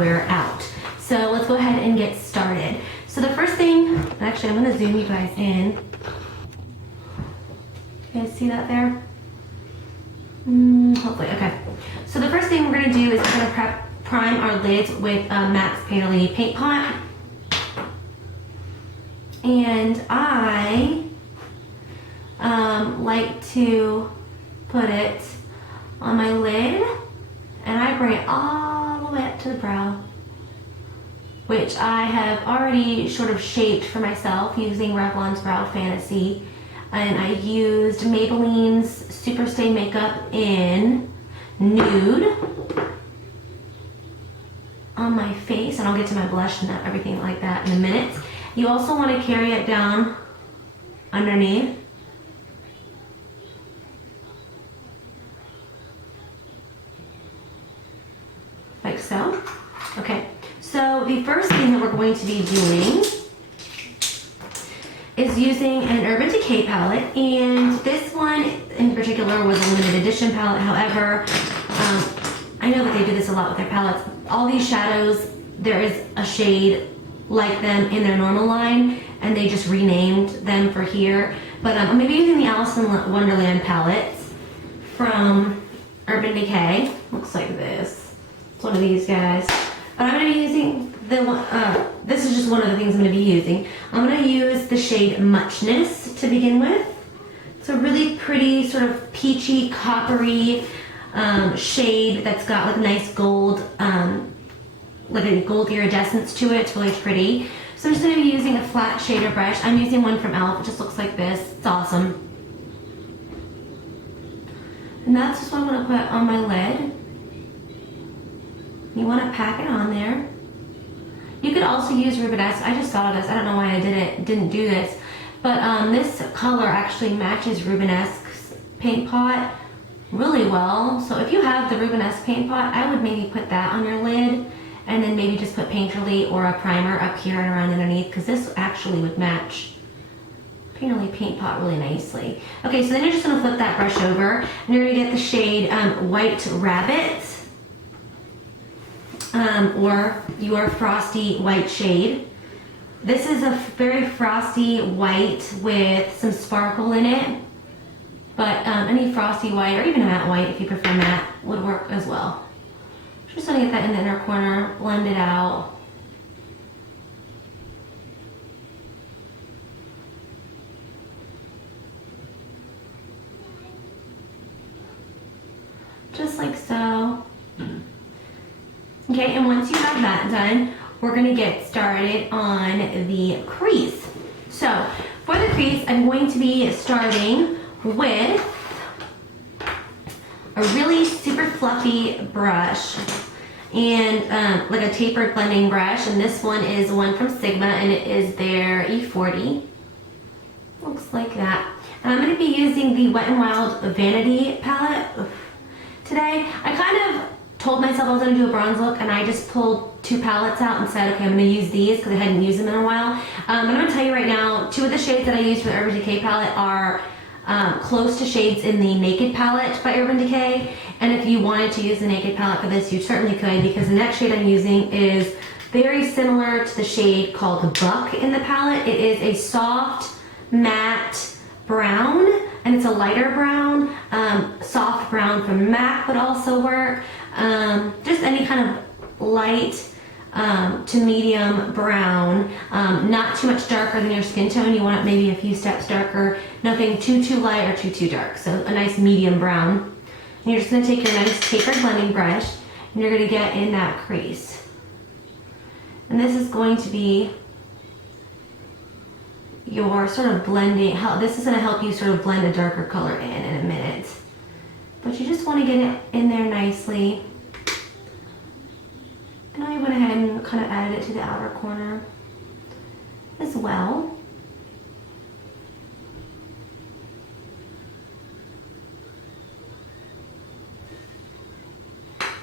wear out. So let's go ahead and get started. So the first thing, actually I'm gonna zoom you guys in. You guys see that there? Hopefully, okay. So the first thing we're gonna do is we're gonna prime our lids with MAC's Painterly Paint Pot. And I like to put it on my lid, and I bring it all the way up to the brow, which I have already sort of shaped for myself using Revlon's Brow Fantasy. And I used Maybelline's Super Stay Makeup in Nude on my face, and I'll get to my blush and everything like that in a minute. You also want to carry it down underneath. Like so. Okay, so the first thing that we're going to be doing is using an Urban Decay palette, and this one in particular was a limited edition palette. However, I know that they do this a lot with their palettes. All these shadows, there is a shade like them in their normal line, and they just renamed them for here. But I'm going to be using the Alice in Wonderland palette from Urban Decay. Looks like this. It's one of these guys. But I'm going to be using the one, this is just one of the things I'm going to be using. I'm going to use the shade Muchness to begin with. It's a really pretty sort of peachy, coppery shade that's got like nice gold, like a gold iridescence to it. It's really pretty. So I'm just going to be using a flat shader brush. I'm using one from e.l.f. It just looks like this. It's awesome. And that's just what I'm going to put on my lid. You want to pack it on there. You could also use Rubenesque. I just thought of this. I don't know why I didn't do this. But this color actually matches Rubenesque's paint pot really well. So if you have the Rubenesque paint pot, I would maybe put that on your lid, and then maybe just put Painterly or a primer up here and around underneath, because this actually would match Painterly paint pot really nicely. Okay, so then you're just going to flip that brush over, and you're going to get the shade White Rabbit, or your frosty white shade. This is a very frosty white with some sparkle in it, but any frosty white or even matte white, if you prefer matte, would work as well. Just want to get that in the inner corner, blend it out. Just like so. Okay, and once you have that done, we're going to get started on the crease. So for the crease, I'm going to be starting with a really super fluffy brush, and like a tapered blending brush, and this one is one from Sigma, and it is their E40. Looks like that. And I'm going to be using the Wet n Wild Vanity palette today. I kind of told myself I was going to do a bronze look, and I just pulled two palettes out and said, okay, I'm going to use these because I hadn't used them in a while. I'm going to tell you right now, two of the shades that I used for the Urban Decay palette are close to shades in the Naked palette by Urban Decay. And if you wanted to use the Naked palette for this, you certainly could, because the next shade I'm using is very similar to the shade called the Buck in the palette. It is a soft, matte brown, and it's a lighter brown. Soft brown from MAC would also work. Just any kind of light to medium brown, not too much darker than your skin tone. You want it maybe a few steps darker, nothing too light or too dark. So a nice medium brown. And you're just going to take your nice tapered blending brush, and you're going to get in that crease. And this is going to be your sort of blending. This is going to help you sort of blend a darker color in a minute. But you just want to get it in there nicely. And I went ahead and kind of added it to the outer corner as well.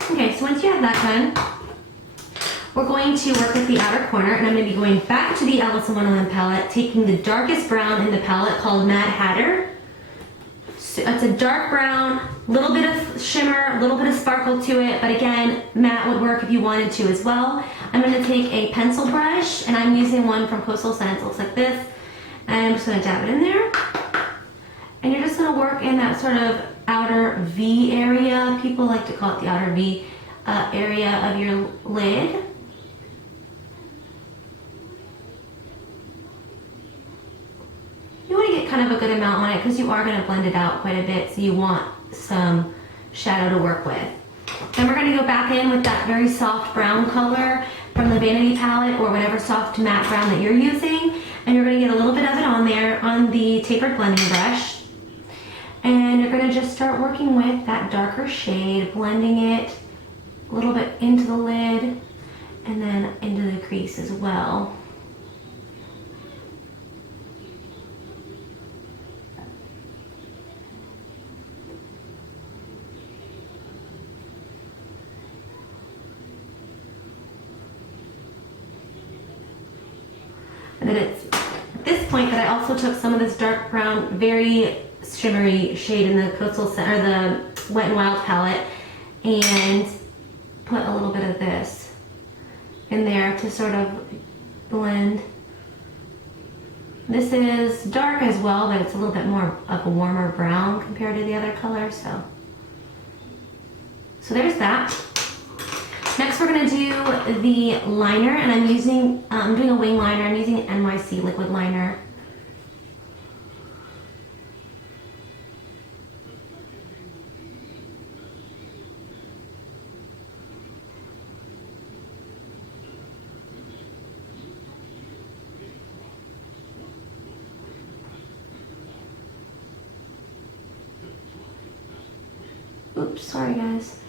Okay, so once you have that done, we're going to work with the outer corner, and I'm going to be going back to the Alice in Wonderland palette, taking the darkest brown in the palette called Mad Hatter. it's a dark brown, little bit of shimmer, a little bit of sparkle to it, but again, matte would work if you wanted to as well. I'm going to take a pencil brush, and I'm using one from Coastal Scents. It looks like this, and I'm just going to dab it in there. And you're just going to work in that sort of outer V area. People like to call it the outer V area of your lid. You want to get kind of a good amount on it because you are going to blend it out quite a bit, so you want some shadow to work with. Then we're going to go back in with that very soft brown color from the Vanity palette or whatever soft matte brown that you're using, and you're going to get a little bit of it on there on the tapered blending brush, and you're going to just start working with that darker shade, blending it a little bit into the lid and then into the crease as well. And then it's at this point that I also took some of this dark brown, very shimmery shade in the Coastal Scent, or the Wet n Wild palette, and put a little bit of this in there to sort of blend. This is dark as well, but it's a little bit more of a warmer brown compared to the other colors. So there's that. Next we're going to do the liner, and I'm doing a wing liner. I'm using an NYC liquid liner. Oops, sorry guys.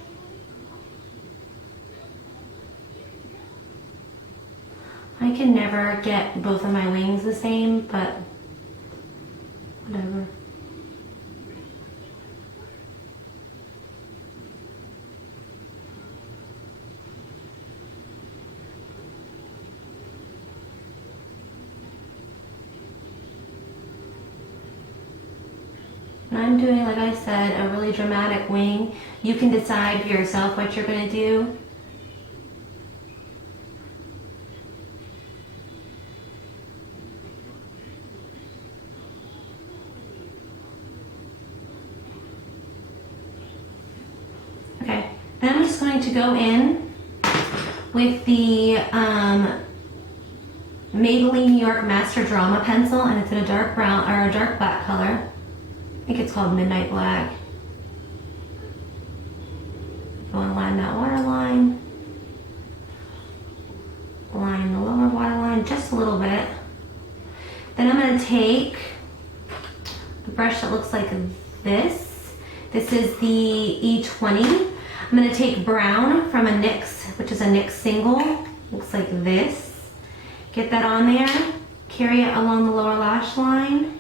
I can never get both of my wings the same, but whatever. And I'm doing, like I said, a really dramatic wing. You can decide for yourself what you're going to do. Okay, then I'm just going to go in with the Maybelline New York Master Drama pencil, and it's in a dark brown or a dark black color. I think it's called Midnight Black. Go and line that waterline. Line the lower waterline just a little bit. Then I'm going to take a brush that looks like this. This is the E20. I'm going to take brown from a NYX, which is a NYX single. Looks like this. Get that on there. Carry it along the lower lash line.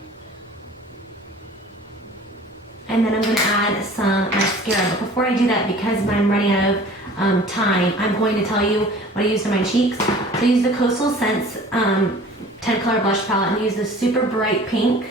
And then I'm going to add some mascara. But before I do that, because I'm running out of time, I'm going to tell you what I used on my cheeks. So I used the Coastal Scents 10 color blush palette, and I used this super bright pink